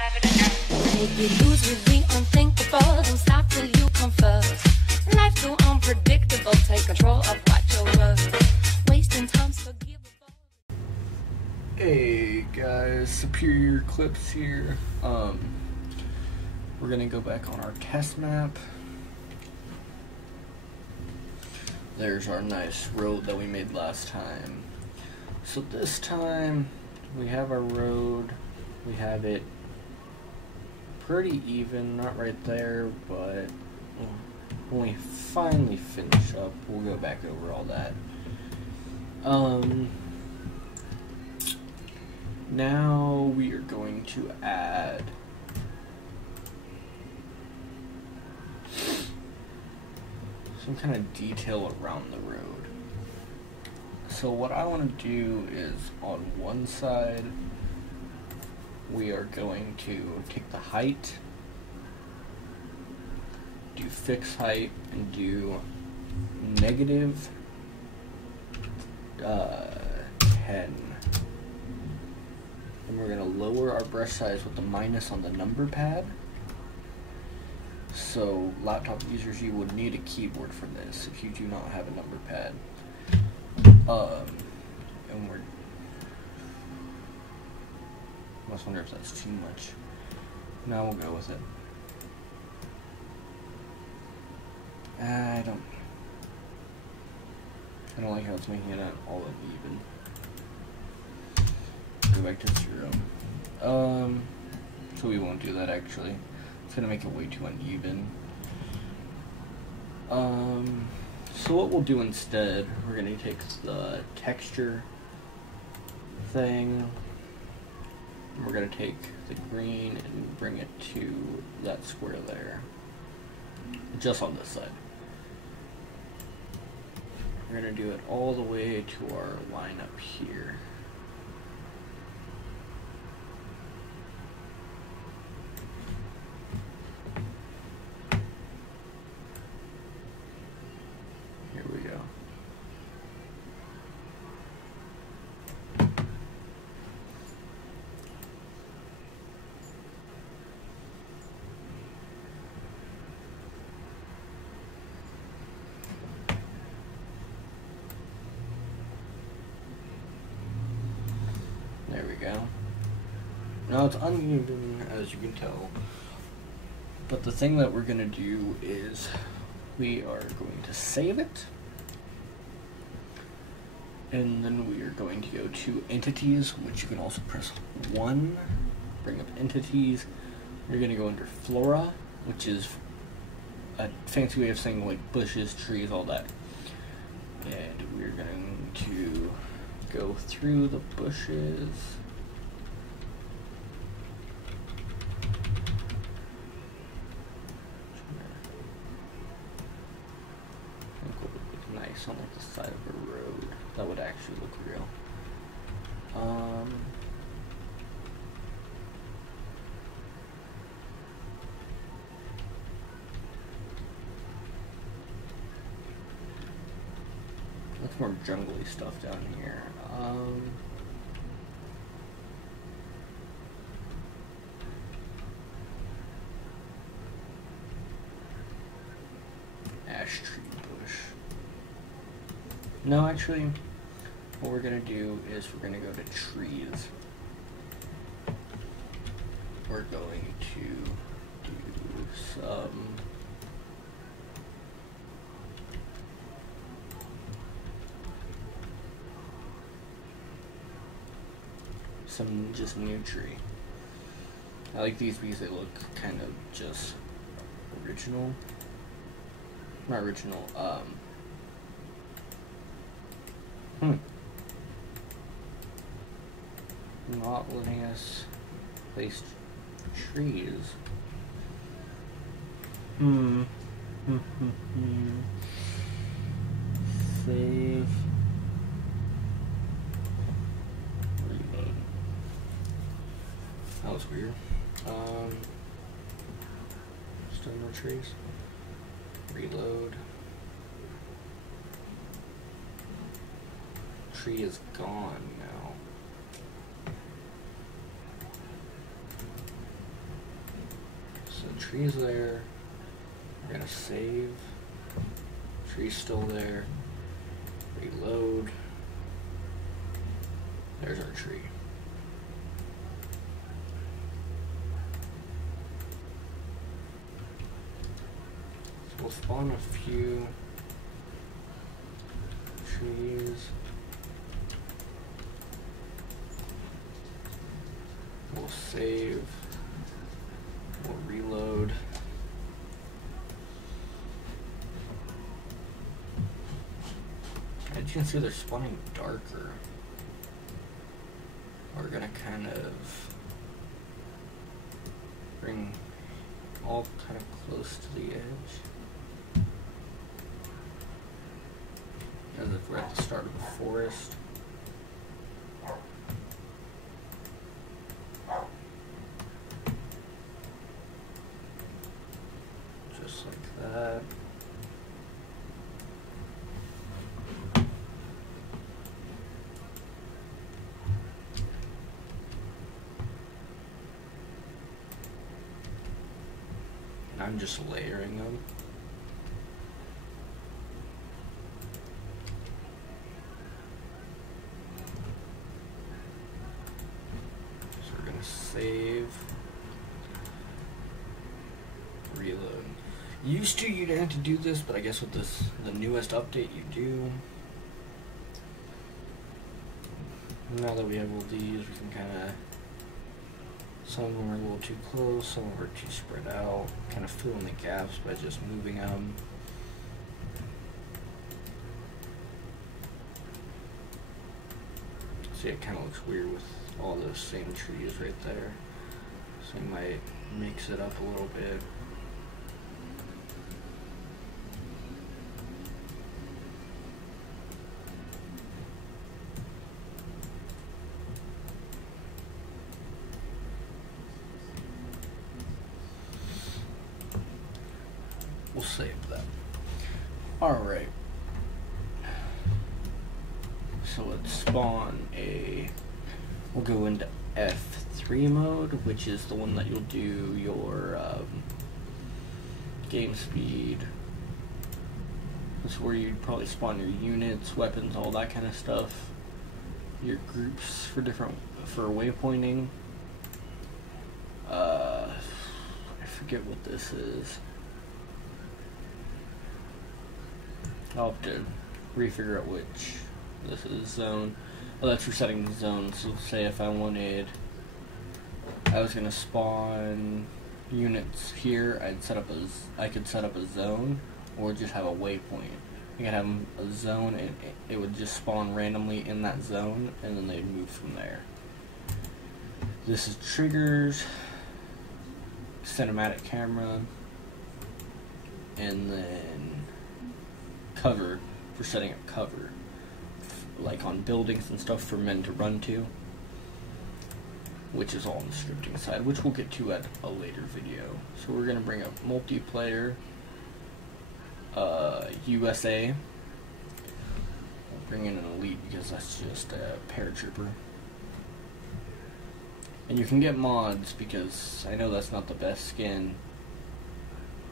Make you lose with the unthinkable. Don't stop till you come first. Life's too unpredictable. Take control of what you're worth. Wasting time's forgivable. Hey guys, SUPERIORECLIPSE here. We're gonna go back on our test map. There's our nice road that we made last time. So this time we have our road. We have it pretty even, not right there, but when we finally finish up, we'll go back over all that. Now we are going to add some kind of detail around the road. So what I want to do is on one side we are going to take the height, do fixed height, and do negative 10. And we're going to lower our brush size with the minus on the number pad. So laptop users, you would need a keyboard for this if you do not have a number pad. And we're, I must wonder if that's too much. Now we'll go with it. I don't like how it's making it all uneven. Go back to 0. So we won't do that actually. It's gonna make it way too uneven. So what we'll do instead, we're gonna take the texture thing. We're gonna take the green and bring it to that square there, just on this side. We're gonna do it all the way to our line up here. Here we go. There we go. Now it's uneven, as you can tell, but the thing that we're going to do is we are going to save it, and then we are going to go to entities, which you can also press 1, bring up entities. You're going to go under flora, which is a fancy way of saying like bushes, trees, all that. And we're going to go through the bushes. I think what would look nice on like the side of a road. That would actually look real. That's more jungly stuff down here. Ash tree bush. No, actually, what we're gonna do is we're gonna go to trees. We're going to do some just new tree. I like these because they look kind of just original. Not original, not letting us place trees. Save. Rename. That was weird. Still no trees. Reload. Tree is gone now. So the tree's there. We're gonna save. Tree's still there. Reload. There's our tree. So we'll spawn a few trees. We'll save. We'll reload. As you can see, they're spawning darker. We're gonna kind of bring all kind of close to the edge, as if we're at the start of the forest. Just like that. I'm just layering them. So we're gonna save, reload. Used to you didn't have to do this, but I guess with this, the newest update, you do. Now that we have all these, we can kind of. Some of them are a little too close, some of them are too spread out. Kind of fill in the gaps by just moving them. See, it kind of looks weird with all those same trees right there. So you might mix it up a little bit. We'll save that. Alright. So let's spawn a... We'll go into F3 mode, which is the one that you'll do your game speed. This is where you'd probably spawn your units, weapons, all that kind of stuff. Your groups for waypointing. I forget what this is. I'll have to refigure out which. This is zone. Oh, that's for setting the zones. So say if I was gonna spawn units here, I could set up a zone, or just have a waypoint. I could have a zone, and it would just spawn randomly in that zone, and then they'd move from there. This is triggers, cinematic camera, and then cover for setting up cover, like on buildings and stuff for men to run to, which is all on the scripting side, which we'll get to at a later video. So we're gonna bring up multiplayer, USA. We'll bring in an elite because that's just a paratrooper. And you can get mods because I know that's not the best skin.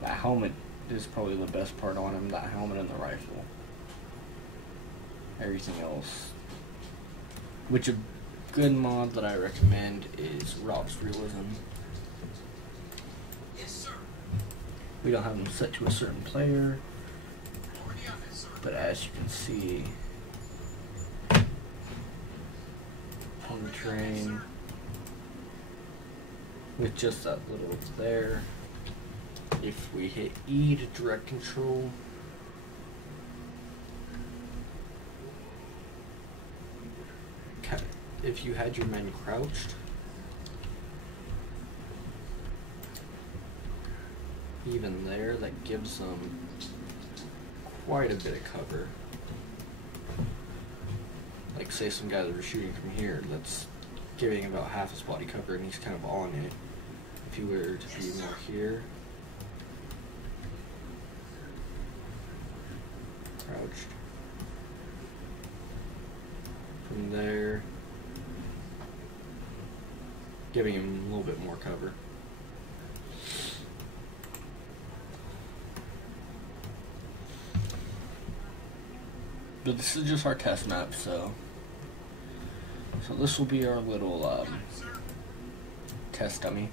That helmet is probably the best part on him, that helmet and the rifle. Everything else. Which a good mod that I recommend is Rob's Realism. Yes, sir. We don't have them set to a certain player, but as you can see, on the train, with just that little there, if we hit E to direct control, if you had your men crouched, even there, that gives them quite a bit of cover. Like say some guy that were shooting from here, that's giving about half his body cover and he's kind of on it. If you were to be more here, crouched, from there, giving him a little bit more cover. But this is just our test map, so this will be our little test dummy.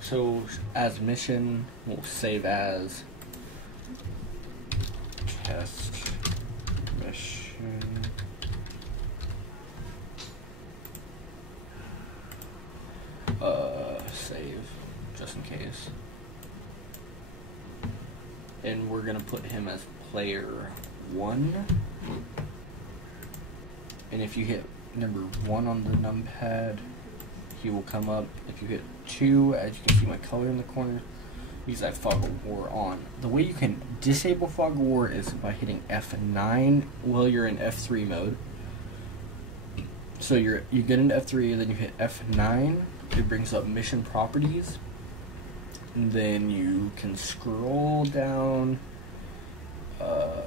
So as mission, we'll save as test mission. Save, just in case. And we're gonna put him as player 1. And if you hit number 1 on the numpad, he will come up. If you hit 2, as you can see my color in the corner, use that fog of war on. The way you can disable fog of war is by hitting F9 while you're in F3 mode. So you get into F3 and then you hit F9. It brings up mission properties, and then you can scroll down to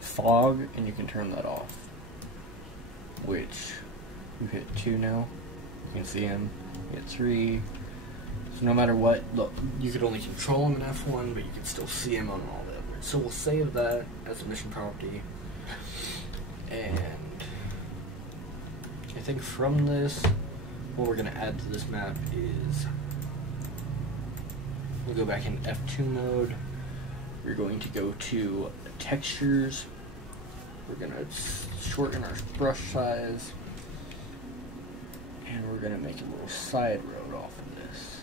fog, and you can turn that off, which you hit 2 now, you can see him, hit 3, so no matter what, look, you could only control him in F1, but you can still see him on all the others. So we'll save that as a mission property, and I think from this, what we're going to add to this map is, we'll go back in F2 mode, we're going to go to textures, we're going to shorten our brush size, and we're going to make a little side road off of this.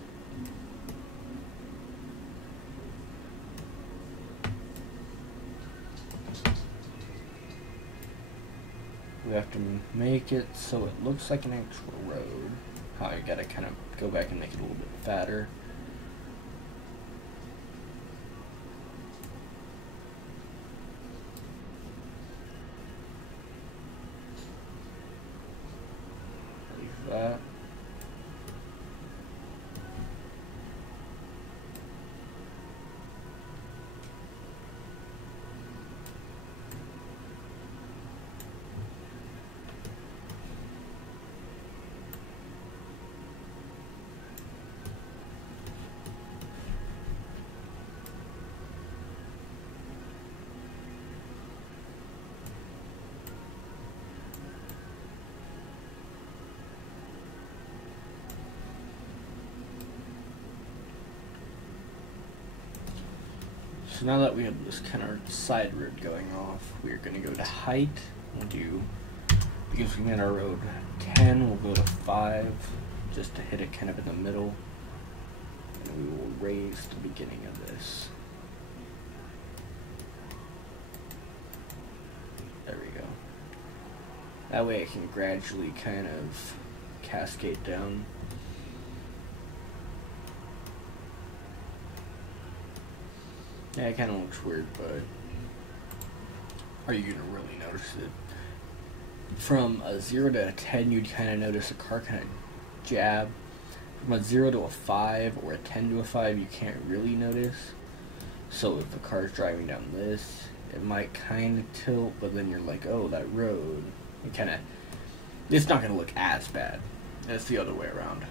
We have to make it so it looks like an actual road. I gotta kind of go back and make it a little bit fatter. Like that. So now that we have this kind of side road going off, we're going to go to height. We'll do, because we made our road 10, we'll go to 5, just to hit it kind of in the middle. And we will raise the beginning of this. There we go. That way it can gradually kind of cascade down. Yeah, it kind of looks weird, but are you going to really notice it? From a 0 to a 10, you'd kind of notice a car kind of jab. From a 0 to a 5 or a 10 to a 5, you can't really notice. So if the car's driving down this, it might kind of tilt, but then you're like, oh, that road. It kind of, it's not going to look as bad. It's the other way around.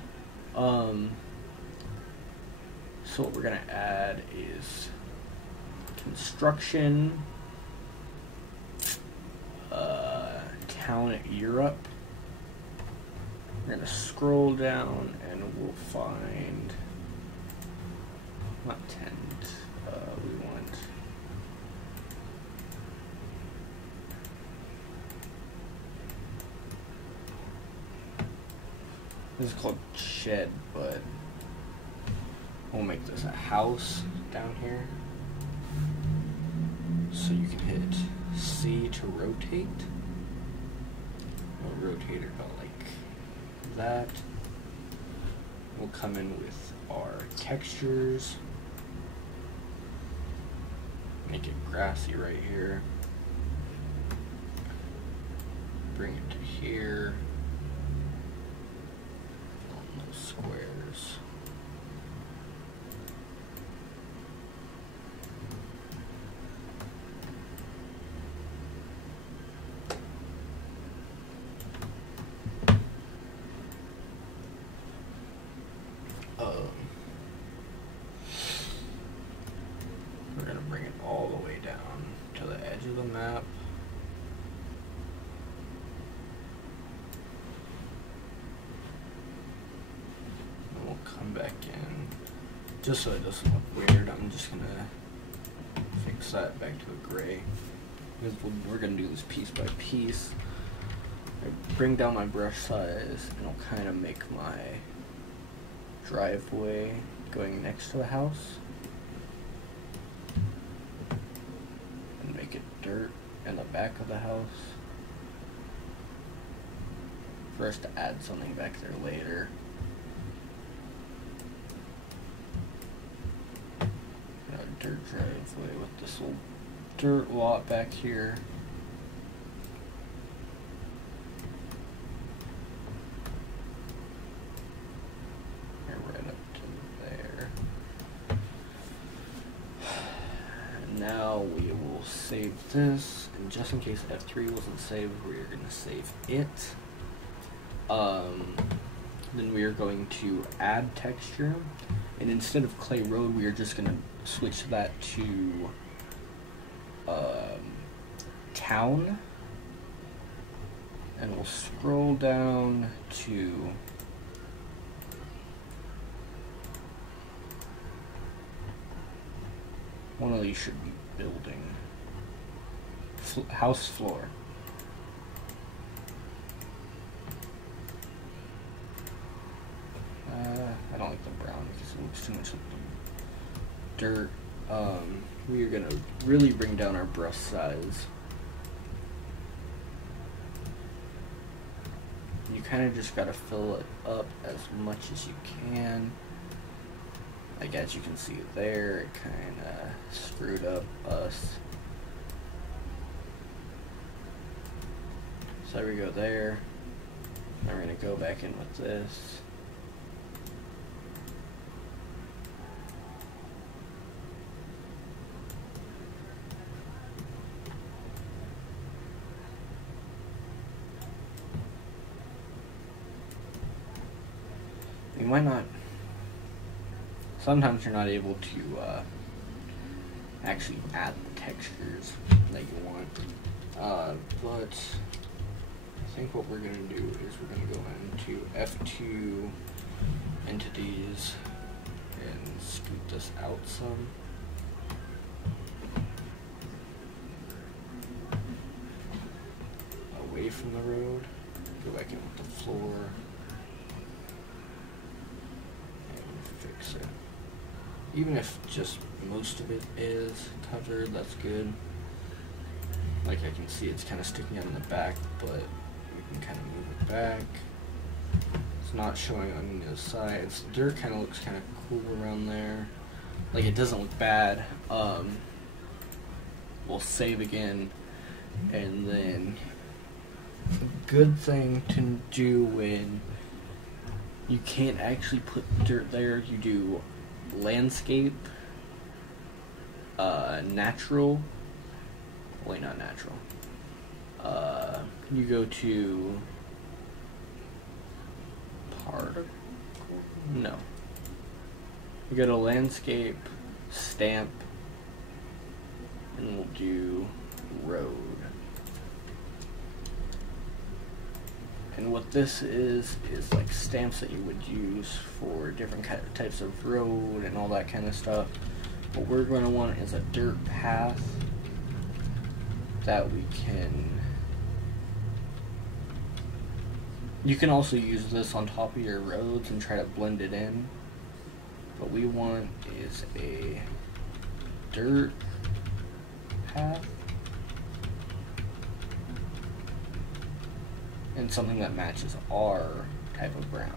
So what we're going to add is construction, town at Europe. We're going to scroll down and we'll find, not tent, we want, this is called shed, but we'll make this a house down here. So you can hit C to rotate. We'll rotate it about like that. We'll come in with our textures. Make it grassy right here. Bring it to here. Fill in those squares. brown back in. Just so it doesn't look weird, I'm just gonna fix that back to a gray. Because we're gonna do this piece by piece. I bring down my brush size and I'll kind of make my driveway going next to the house. And make it dirt in the back of the house. For us to add something back there later. A dirt driveway with this little dirt lot back here. Right up to there. And now we will save this, and just in case F3 wasn't saved, we're going to save it. Then we are going to add texture, and instead of clay road, we are just going to switch that to town, and we'll scroll down to one of these should be building house floor. I don't like the brown because it looks too much like the dirt. We are going to really bring down our brush size. You kind of just got to fill it up as much as you can. Like as you can see there, it kind of screwed up us. So there we go there. Now we're going to go back in with this. You might not, sometimes you're not able to actually add the textures that you want, but I think what we're going to do is we're going to go into F2 entities and scoot this out some. Away from the road, go back in with the floor. Fix it. Even if just most of it is covered, that's good. Like I can see it's kind of sticking out in the back, but we can kind of move it back. It's not showing on the sides. The dirt kind of looks kind of cool around there. Like it doesn't look bad. We'll save again, and then a good thing to do when you can't actually put dirt there, you do landscape, natural, wait, not natural, you go to particle, no, you go to landscape, stamp, and we'll do road. And what this is like stamps that you would use for different types of road and all that kind of stuff. What we're going to want is a dirt path that we can... You can also use this on top of your roads and try to blend it in. What we want is a dirt path. And something that matches our type of brown.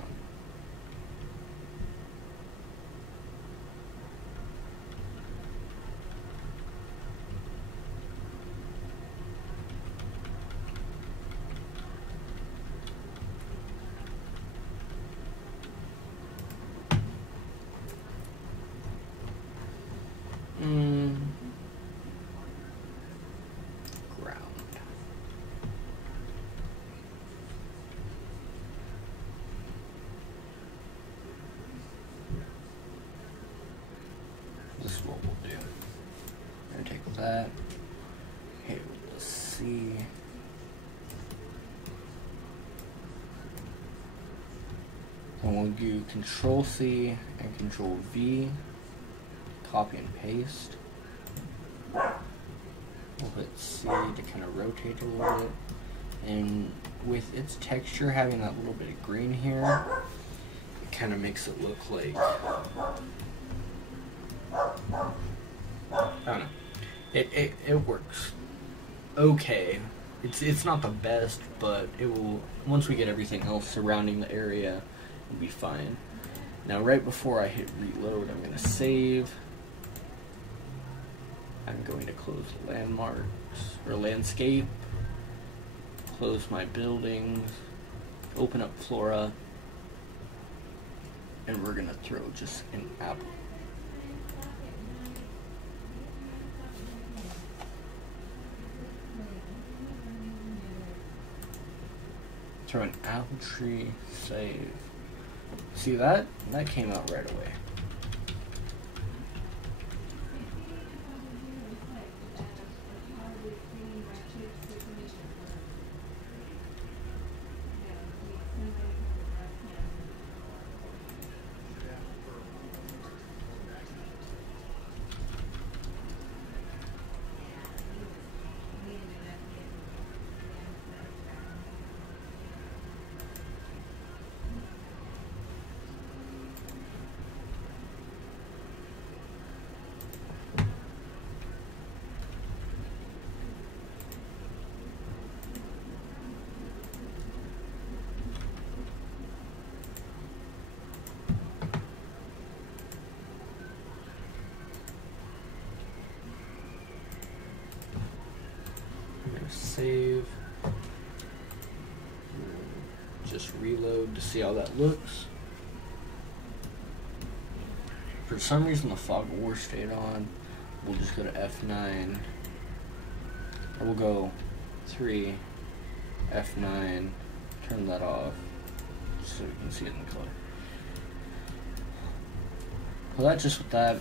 This is what we'll do. We're gonna take that, hit it with the C. And we'll do Control C and Control V, copy and paste. We'll hit C to kind of rotate a little bit. And with its texture having that little bit of green here, it kind of makes it look like, I don't know, it works okay. It's not the best, but it will, once we get everything else surrounding the area, it'll be fine. Now right before I hit reload, I'm going to save. I'm going to close landmarks, or landscape, close my buildings, open up flora, and we're going to throw just an apple. Throw an apple tree, save. See that? That came out right away. Save, just reload to see how that looks. For some reason the fog of war stayed on. We'll just go to F9, or we'll go 3, F9, turn that off so we can see it in the color. Well, that's just with that.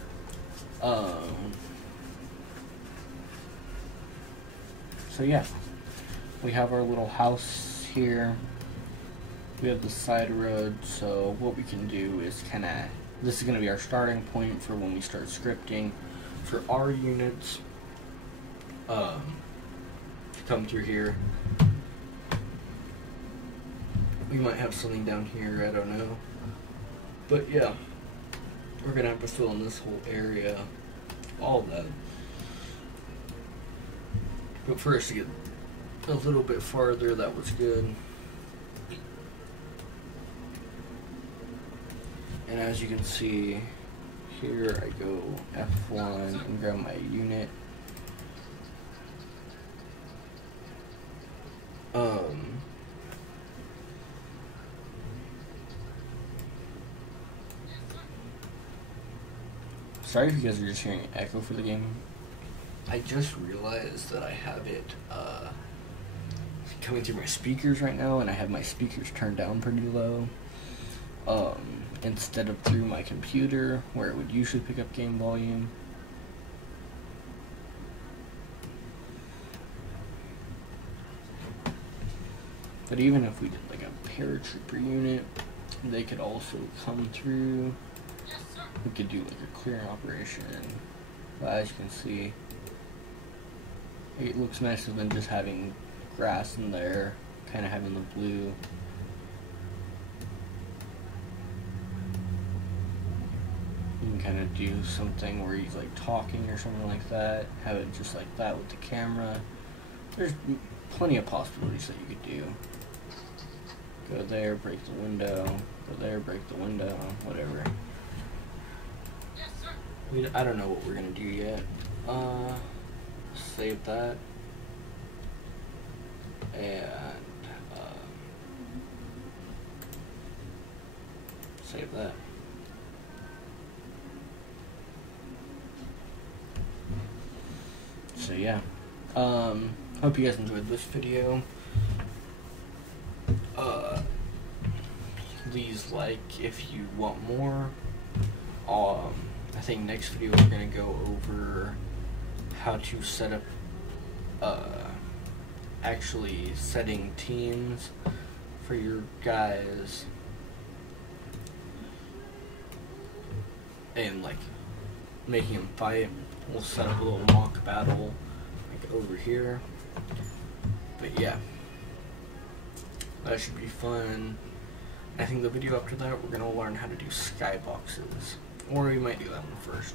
So yeah, we have our little house here. We have the side road, so what we can do is kind of, this is going to be our starting point for when we start scripting for our units to come through here. We might have something down here, I don't know. But yeah, we're going to have to fill in this whole area, all of that. But first, to get a little bit farther, that was good. And as you can see, here I go F1 and grab my unit. Sorry if you guys are just hearing an echo for the game. I just realized that I have it coming through my speakers right now, and I have my speakers turned down pretty low instead of through my computer where it would usually pick up game volume. But even if we did like a paratrooper unit, they could also come through. We could do like a clearing operation, but as you can see, it looks nicer than just having grass in there, kind of having the blue. You can kind of do something where he's like talking or something like that, have it just like that with the camera. There's plenty of possibilities that you could do. Go there, break the window, go there, break the window, whatever. I don't know what we're gonna do yet. Save that, and save that. So yeah, hope you guys enjoyed this video. Please like if you want more. I think next video we're gonna go over how to set up actually setting teams for your guys and like making them fight. We'll set up a little mock battle like over here. But yeah, that should be fun. I think the video after that we're gonna learn how to do skyboxes, or we might do that one first.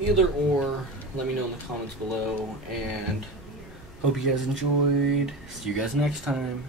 Either or, let me know in the comments below, and hope you guys enjoyed. See you guys next time.